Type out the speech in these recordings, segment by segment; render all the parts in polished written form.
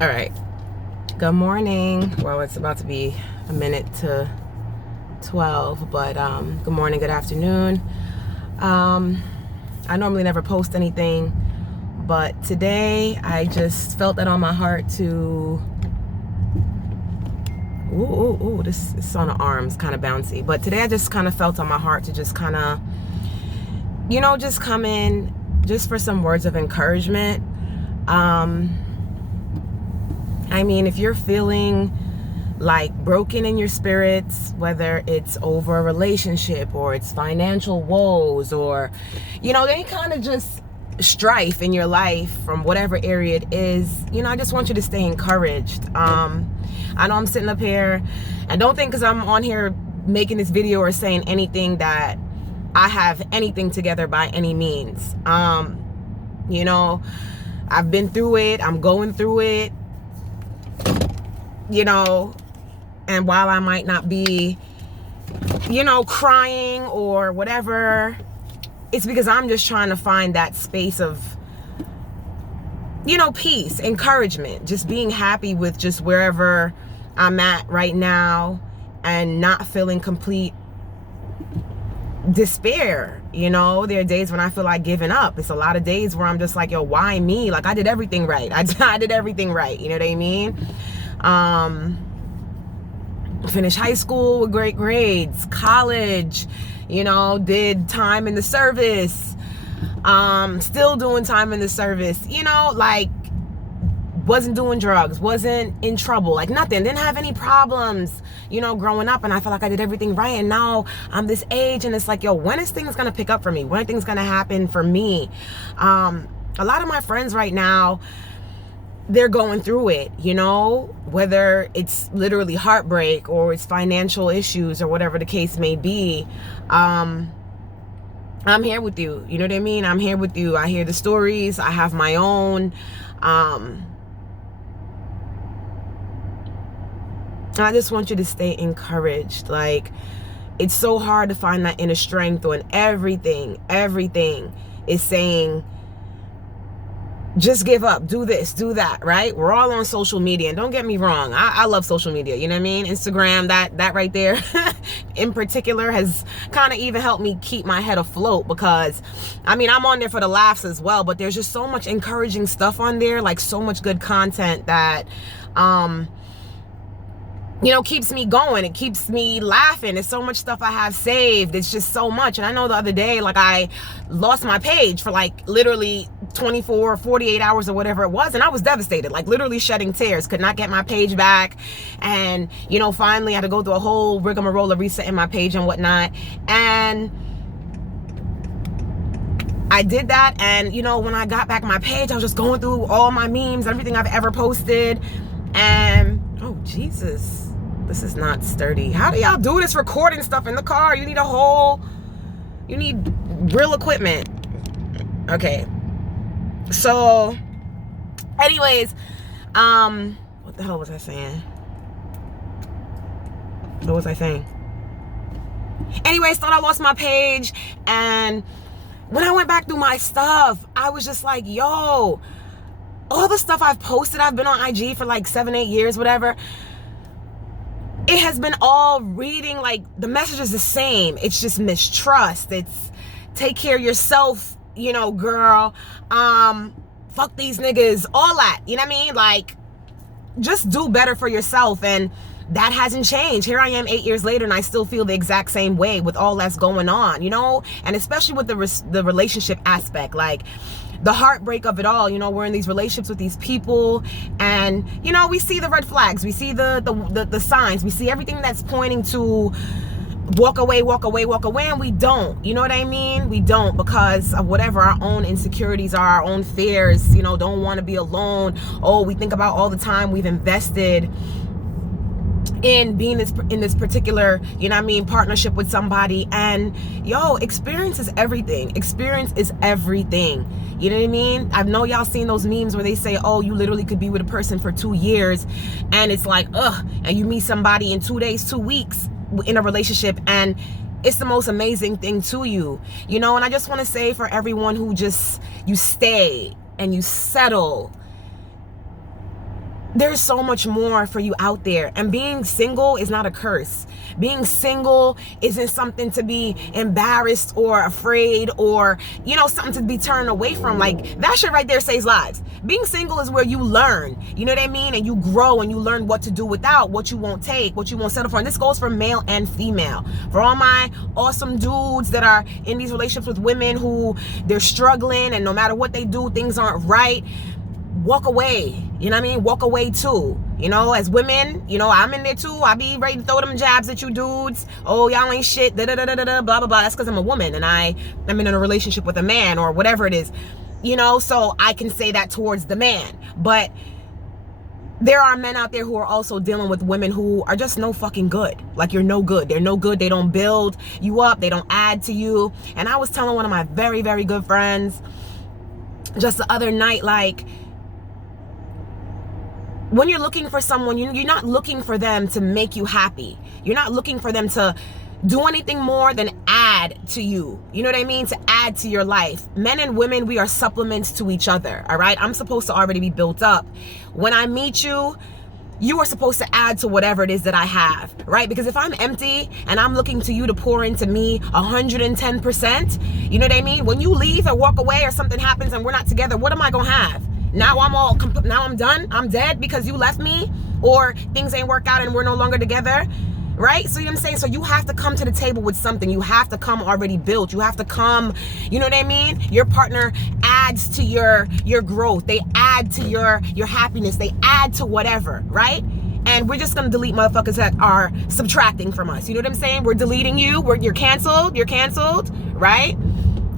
All right. Good morning. Well, it's about to be a minute to 12, but good morning, good afternoon. I normally never post anything, but today I just felt that on my heart to. Ooh, this is on the arms, kind of bouncy. But today I just kind of felt on my heart to just kind of, just come in just for some words of encouragement. I mean, if you're feeling like broken in your spirits, whether it's over a relationship or it's financial woes or, any kind of just strife in your life from whatever area it is, I just want you to stay encouraged. I know I'm sitting up here, and don't think because I'm on here making this video or saying anything that I have anything together by any means. I've been through it. I'm going through it. And while I might not be, crying or whatever, it's because I'm just trying to find that space of, peace, encouragement, just being happy with just wherever I'm at right now and not feeling complete despair. There are days when I feel like giving up. It's a lot of days where I'm just like, yo, why me? Like, I did everything right. I did everything right. You know what I mean? Finished high school with great grades, college, did time in the service, still doing time in the service, wasn't doing drugs, wasn't in trouble, like nothing, didn't have any problems, growing up. And I felt like I did everything right. And now I'm this age and it's like, yo, when is things going to pick up for me? When are things going to happen for me? A lot of my friends right now, they're going through it, whether it's literally heartbreak or it's financial issues or whatever the case may be. I'm here with you. You know what I mean? I'm here with you. I hear the stories. I have my own. I just want you to stay encouraged. Like, it's so hard to find that inner strength when everything is saying, just give up, do this, do that, right? We're all on social media, and don't get me wrong, I love social media, you know what I mean? Instagram, that right there in particular has kind of even helped me keep my head afloat, because I'm on there for the laughs as well, but there's just so much encouraging stuff on there, like so much good content that keeps me going. It keeps me laughing. There's so much stuff I have saved. It's just so much. And I know the other day, like, I lost my page for like literally 24 or 48 hours or whatever it was. And I was devastated, like literally shedding tears, could not get my page back. And, finally I had to go through a whole rigmarole of resetting my page and whatnot. And I did that. And, when I got back my page, I was just going through all my memes, everything I've ever posted. And, oh, Jesus. This is not sturdy. How do y'all do this recording stuff in the car? You need real equipment. Okay. So, anyways, what the hell was I saying? What was I saying? Anyways, thought I lost my page, and when I went back through my stuff, I was just like, yo, all the stuff I've posted, I've been on IG for like 7-8 years, whatever. It has been all reading, like, the message is the same. It's just mistrust. It's take care of yourself, girl. Fuck these niggas, all that. You know what I mean? Like, just do better for yourself. And that hasn't changed. Here I am 8 years later, and I still feel the exact same way with all that's going on, and especially with the relationship aspect, like the heartbreak of it all. We're in these relationships with these people, and we see the red flags, we see the signs, we see everything that's pointing to walk away, and we don't. You know what I mean? We don't, because of whatever our own insecurities are, our own fears. Don't want to be alone. Oh, we think about all the time we've invested in being in this particular, partnership with somebody. And experience is everything. Experience is everything. You know what I mean? I know y'all seen those memes where they say, oh, you literally could be with a person for 2 years, and it's like, and you meet somebody in 2 days, 2 weeks in a relationship, and it's the most amazing thing to you, And I just want to say, for everyone who you stay and you settle, there's so much more for you out there. And being single is not a curse. Being single isn't something to be embarrassed or afraid or, something to be turned away from. Like, that shit right there saves lives. Being single is where you learn, you know what I mean? And you grow and you learn what to do without, what you won't take, what you won't settle for. And this goes for male and female. For all my awesome dudes that are in these relationships with women who they're struggling and no matter what they do, things aren't right. Walk away, you know what I mean? Walk away too. As women, I'm in there too. I be ready to throw them jabs at you dudes. Oh, y'all ain't shit, blah, blah, blah. That's because I'm a woman and I'm in a relationship with a man or whatever it is, so I can say that towards the man. But there are men out there who are also dealing with women who are just no fucking good. Like, you're no good. They're no good. They don't build you up. They don't add to you. And I was telling one of my very, very good friends just the other night, like, when you're looking for someone, you're not looking for them to make you happy. You're not looking for them to do anything more than add to you. You know what I mean? To add to your life. Men and women, we are supplements to each other. All right? I'm supposed to already be built up. When I meet you, you are supposed to add to whatever it is that I have, right? Because if I'm empty and I'm looking to you to pour into me 110%, you know what I mean? When you leave or walk away or something happens and we're not together, what am I gonna have? Now I'm done. I'm dead because you left me, or things ain't work out and we're no longer together, right? So you know what I'm saying? So you have to come to the table with something. You have to come already built. You have to come, you know what I mean? Your partner adds to your growth. They add to your happiness. They add to whatever, right? And we're just gonna delete motherfuckers that are subtracting from us. You know what I'm saying? We're deleting you. You're canceled. You're canceled, right?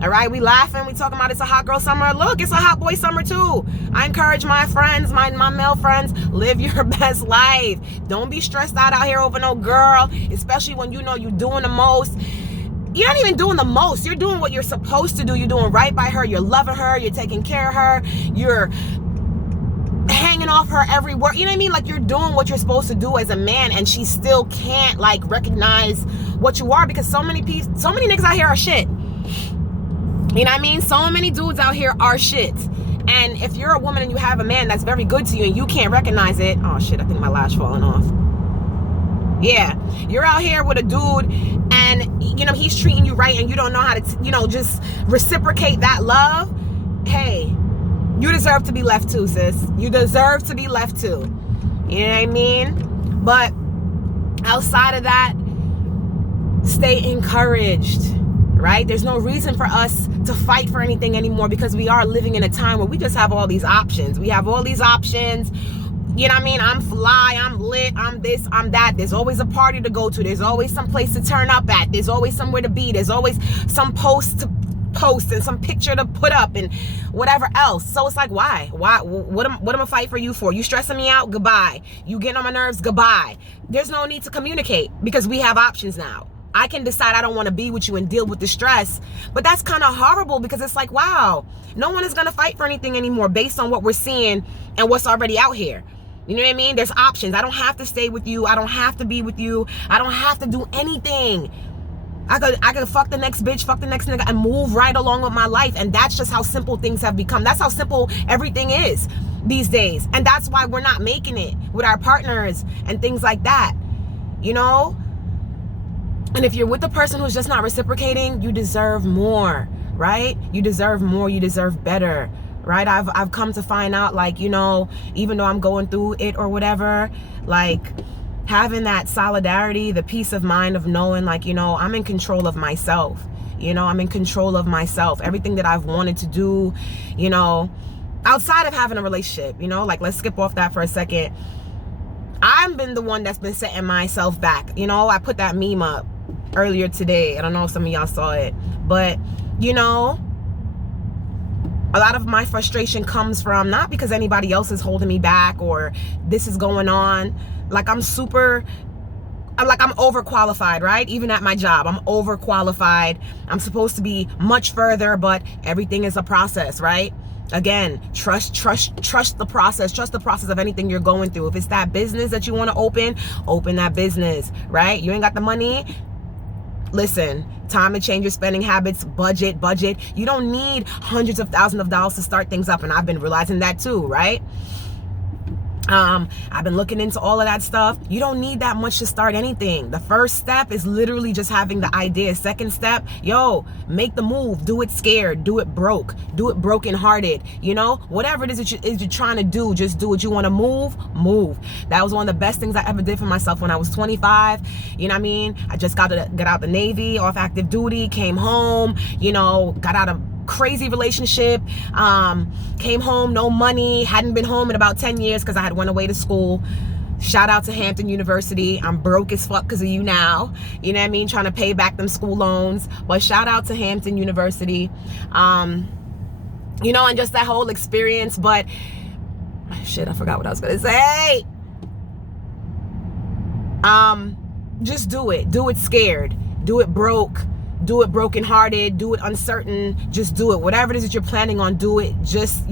All right, we laughing, we talking about it's a hot girl summer. Look, it's a hot boy summer too. I encourage my friends, my male friends, live your best life. Don't be stressed out here over no girl, especially when you know you're doing the most. You're not even doing the most. You're doing what you're supposed to do. You're doing right by her. You're loving her. You're taking care of her. You're hanging off her every word. You know what I mean? Like, you're doing what you're supposed to do as a man, and she still can't like recognize what you are because so many niggas out here are shit. You know what I mean? So many dudes out here are shit. And if you're a woman and you have a man that's very good to you and you can't recognize it, oh shit, I think my lash falling off. Yeah, you're out here with a dude and, he's treating you right and you don't know how to, just reciprocate that love. Hey, you deserve to be left too, sis. You deserve to be left too. You know what I mean? But outside of that, stay encouraged. Right? There's no reason for us to fight for anything anymore because we are living in a time where we just have all these options. We have all these options. You know what I mean? I'm fly, I'm lit, I'm this, I'm that. There's always a party to go to. There's always some place to turn up at. There's always somewhere to be. There's always some post to post and some picture to put up and whatever else. So it's like, why? What am I fight for you for? You stressing me out? Goodbye. You getting on my nerves? Goodbye. There's no need to communicate because we have options now. I can decide I don't want to be with you and deal with the stress. But that's kind of horrible because it's like, wow, no one is going to fight for anything anymore based on what we're seeing and what's already out here. You know what I mean? There's options. I don't have to stay with you. I don't have to be with you. I don't have to do anything. I could fuck the next bitch, fuck the next nigga, and move right along with my life. And that's just how simple things have become. That's how simple everything is these days. And that's why we're not making it with our partners and things like that. And if you're with a person who's just not reciprocating, you deserve more, right? You deserve more. You deserve better, right? I've come to find out, like, even though I'm going through it or whatever, like, having that solidarity, the peace of mind of knowing, like, I'm in control of myself. I'm in control of myself. Everything that I've wanted to do, outside of having a relationship, like, let's skip off that for a second. I've been the one that's been setting myself back. I put that meme up earlier today. I don't know if some of y'all saw it, but a lot of my frustration comes from not because anybody else is holding me back or this is going on. Like, I'm overqualified, right? Even at my job, I'm overqualified. I'm supposed to be much further, but everything is a process, right? Again, trust the process. Trust the process of anything you're going through. If it's that business that you want to open that business, right? You ain't got the money. Listen, time to change your spending habits, budget. You don't need hundreds of thousands of dollars to start things up. And I've been realizing that too, right? I've been looking into all of that stuff. You don't need that much to start anything. The first step is literally just having the idea. Second step, make the move. Do it scared. Do it broke. Do it brokenhearted. Whatever it is that you're trying to do, just do it. You want to move. That was one of the best things I ever did for myself when I was 25. You know what I mean? I just got out the Navy, off active duty, came home, got out of crazy relationship, came home, no money, hadn't been home in about 10 years because I had went away to school. Shout out to Hampton University. I'm broke as fuck because of you now. You know what I mean? Trying to pay back them school loans. But shout out to Hampton University. And just that whole experience. But shit, I forgot what I was gonna say. Just do it. Do it scared. Do it broke. Do it brokenhearted. Do it uncertain. Just do it. Whatever it is that you're planning on doing, just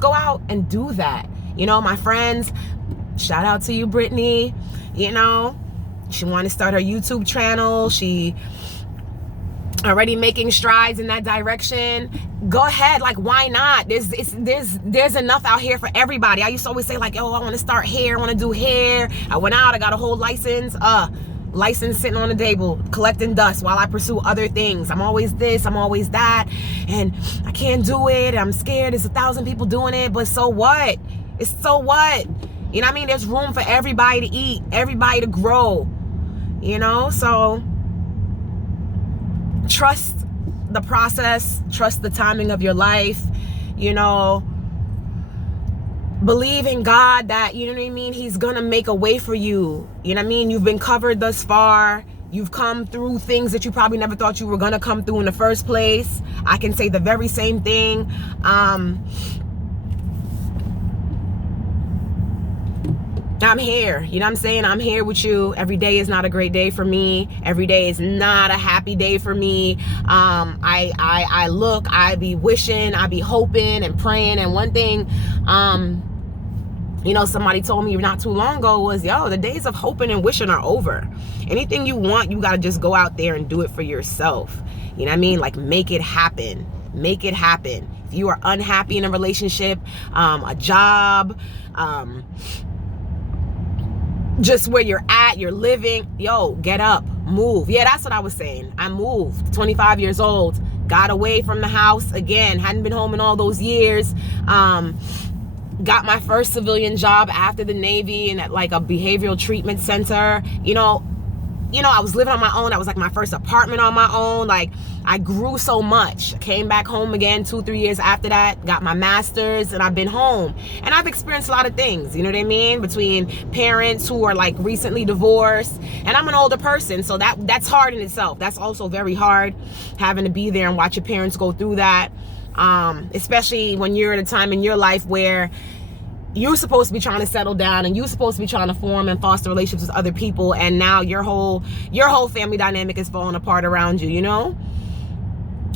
go out and do that. My friends, shout out to you, Brittany. She wanted to start her YouTube channel. She already making strides in that direction. Go ahead, why not? There's enough out here for everybody. I used to always say I want to start hair, I want to do hair. I went out, I got a whole license sitting on the table collecting dust while I pursue other things. I'm always this, I'm always that, and I can't do it. I'm scared. There's 1,000 people doing it, but so what? It's so what? You know what I mean? There's room for everybody to eat, everybody to grow. So trust the process, trust the timing of your life. Believe in God that, He's gonna make a way for you. You know what I mean? You've been covered thus far. You've come through things that you probably never thought you were gonna come through in the first place. I can say the very same thing. I'm here. You know what I'm saying? I'm here with you. Every day is not a great day for me. Every day is not a happy day for me. I be wishing, I be hoping and praying. And one thing, somebody told me not too long ago was, the days of hoping and wishing are over. Anything you want, you got to just go out there and do it for yourself. You know what I mean? Make it happen. Make it happen. If you are unhappy in a relationship, a job, just where you're at, you're living, get up, move. Yeah, that's what I was saying. I moved, 25 years old, got away from the house again, hadn't been home in all those years. Got my first civilian job after the Navy and at a behavioral treatment center. I was living on my own. That was my first apartment on my own. I grew so much. Came back home again 2-3 years after that, got my master's, and I've been home. And I've experienced a lot of things, you know what I mean? Between parents who are recently divorced, and I'm an older person, so that's hard in itself. That's also very hard, having to be there and watch your parents go through that. Especially when you're at a time in your life where you're supposed to be trying to settle down and you're supposed to be trying to form and foster relationships with other people, and now your whole family dynamic is falling apart around you,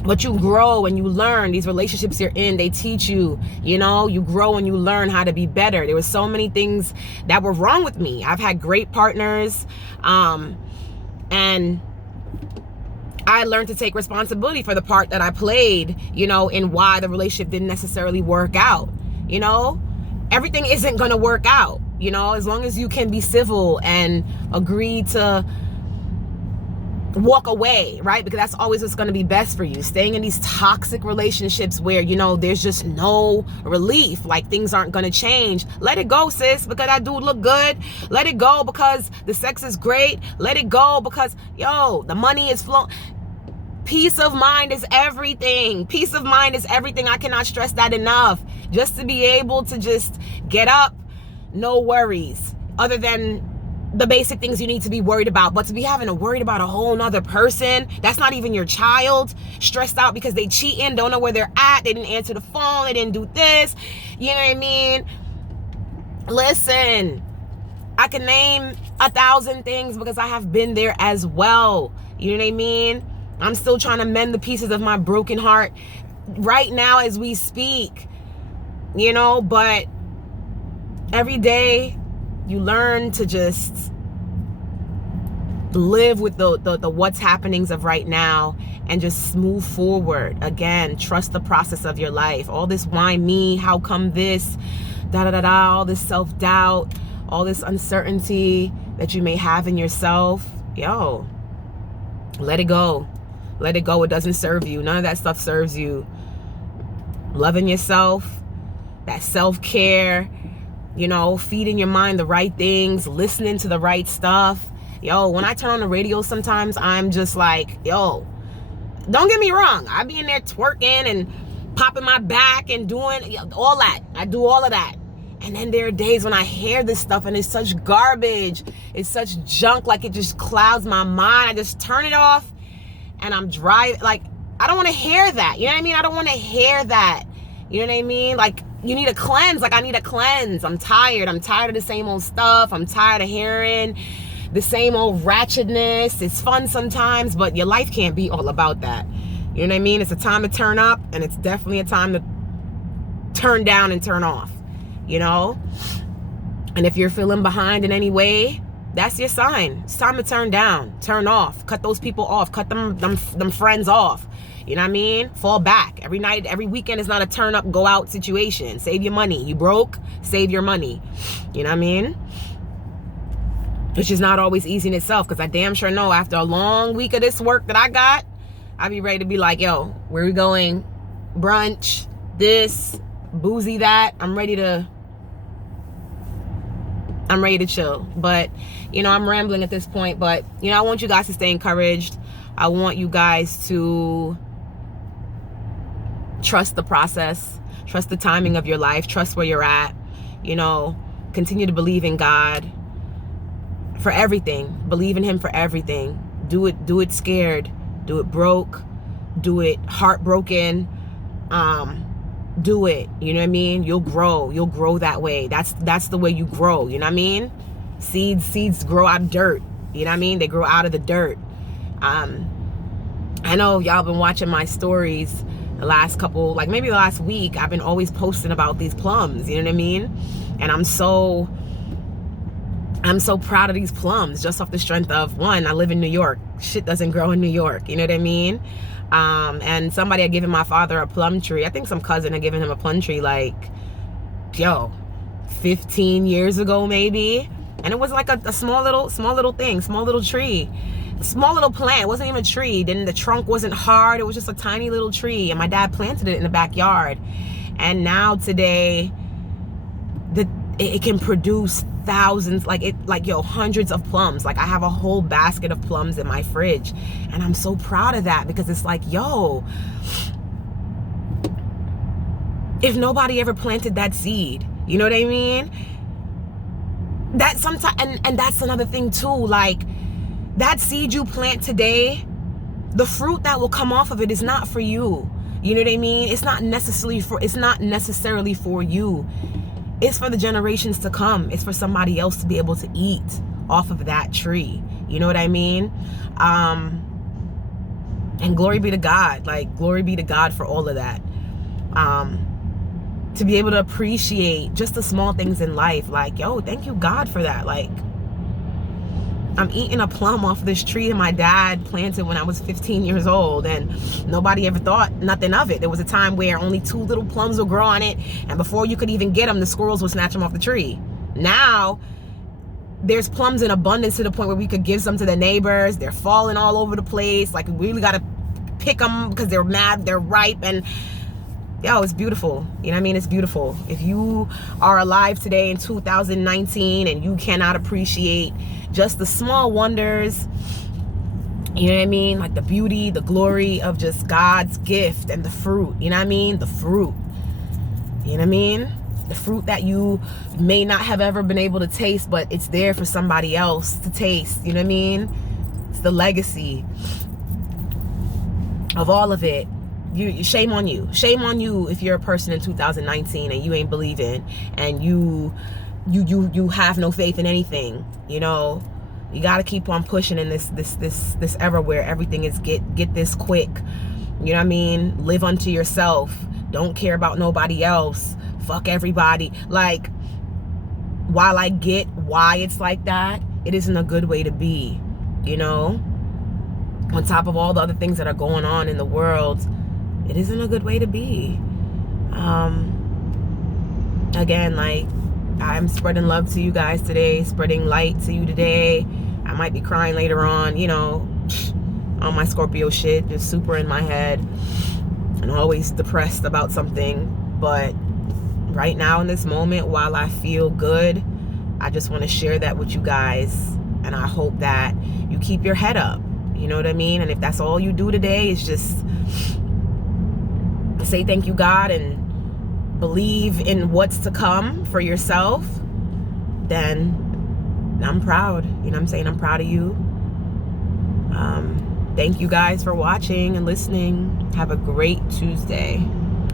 But you grow and you learn. These relationships you're in, they teach you, you grow and you learn how to be better. There were so many things that were wrong with me. I've had great partners, and I learned to take responsibility for the part that I played, in why the relationship didn't necessarily work out. Everything isn't going to work out, as long as you can be civil and agree to walk away, right? Because that's always what's going to be best for you. Staying in these toxic relationships where, there's just no relief, things aren't going to change. Let it go, sis, because that dude look good. Let it go because the sex is great. Let it go because, the money is flowing. Peace of mind is everything. Peace of mind is everything. I cannot stress that enough. Just to be able to just get up, no worries, other than the basic things you need to be worried about. But to be having to worry about a whole nother person that's not even your child, stressed out because they cheating, don't know where they're at, they didn't answer the phone, they didn't do this, you know what I mean? Listen, I can name 1,000 things because I have been there as well. You know what I mean? I'm still trying to mend the pieces of my broken heart right now as we speak, but every day you learn to just live with the what's happenings of right now and just move forward. Again, trust the process of your life. All this why me, how come this, all this self-doubt, all this uncertainty that you may have in yourself, yo, let it go. Let it go. It doesn't serve you. None of that stuff serves you. Loving yourself, that self-care, you know, feeding your mind the right things, listening to the right stuff. Yo, when I turn on the radio sometimes, I'm just like, yo, don't get me wrong. I be in there twerking and popping my back and doing all that. I do all of that. And then there are days when I hear this stuff and it's such garbage. It's such junk, like it just clouds my mind. I just turn it off and I'm driving. Like, I don't want to hear that. You know what I mean? I don't want to hear that. You know what I mean? Like, you need a cleanse. Like, I need a cleanse. I'm tired. I'm tired of the same old stuff. I'm tired of hearing the same old ratchetness. It's fun sometimes, but your life can't be all about that. You know what I mean? It's a time to turn up, and it's definitely a time to turn down and turn off, you know? And if you're feeling behind in any way, that's your sign. It's time to turn down, turn off, cut those people off, cut them friends off. You know what I mean? Fall back. Every night, every weekend is not a turn up, go out situation. Save your money. You broke, save your money. You know what I mean? Which is not always easy in itself, because I damn sure know after a long week of this work that I got, I'll be ready to be like, yo, where we going? Brunch, this, boozy, that. I'm ready to chill. But, you know, I'm rambling at this point. But, you know, I want you guys to stay encouraged. I want you guys to trust the process, trust the timing of your life, trust where you're at, you know, continue to believe in God for everything. Believe in him for everything. Do it scared, do it broke, do it heartbroken, do it, you know what I mean? You'll grow that way. That's the way you grow, you know what I mean? Seeds grow out of dirt, you know what I mean? They grow out of the dirt. I know y'all been watching my stories the last couple, like maybe the last week. I've been always posting about these plums, you know what I mean? And I'm so proud of these plums, just off the strength of, one, I live in New York. Shit doesn't grow in New York, you know what I mean? And somebody had given my father a plum tree. I think some cousin had given him a plum tree like, 15 years ago maybe. And it was like a small little thing, small little tree. Small little plant. It wasn't even a tree. Then the trunk wasn't hard. It was just a tiny little tree. And my dad planted it in the backyard. And now today, it can produce thousands, hundreds of plums. Like, I have a whole basket of plums in my fridge. And I'm so proud of that, because it's like, yo, if nobody ever planted that seed, you know what I mean? That sometimes, and that's another thing too, like, that seed you plant today, the fruit that will come off of it is not for you. You know what I mean? It's not necessarily for you. It's for the generations to come. It's for somebody else to be able to eat off of that tree. You know what I mean? And glory be to God. Like, glory be to God for all of that. To be able to appreciate just the small things in life. Like, yo, thank you, God, for that. Like, I'm eating a plum off this tree that my dad planted when I was 15 years old, and nobody ever thought nothing of it. There was a time where only 2 little plums would grow on it, and before you could even get them, the squirrels would snatch them off the tree. Now, there's plums in abundance to the point where we could give some to the neighbors. They're falling all over the place. Like, we really got to pick them because they're mad, they're ripe, and yo, it's beautiful. You know what I mean? It's beautiful. If you are alive today in 2019 and you cannot appreciate just the small wonders, you know what I mean? Like the beauty, the glory of just God's gift and the fruit, you know what I mean? The fruit, you know what I mean? The fruit that you may not have ever been able to taste, but it's there for somebody else to taste, you know what I mean? It's the legacy of all of it. Shame on you if you're a person in 2019 and you ain't believing and you have no faith in anything. You know, you got to keep on pushing in this era where everything is get this quick. You know what I mean? Live unto yourself. Don't care about nobody else. Fuck everybody. Like, while I get why it's like that, it isn't a good way to be, you know? On top of all the other things that are going on in the world, it isn't a good way to be. again, like, I'm spreading love to you guys today, spreading light to you today. I might be crying later on, you know, on my Scorpio shit, just super in my head and always depressed about something. But right now in this moment, while I feel good, I just want to share that with you guys. And I hope that you keep your head up. You know what I mean? And if that's all you do today is just say thank you, God, and believe in what's to come for yourself, then I'm proud. You know what I'm saying? I'm proud of you. Thank you guys for watching and listening. Have a great Tuesday.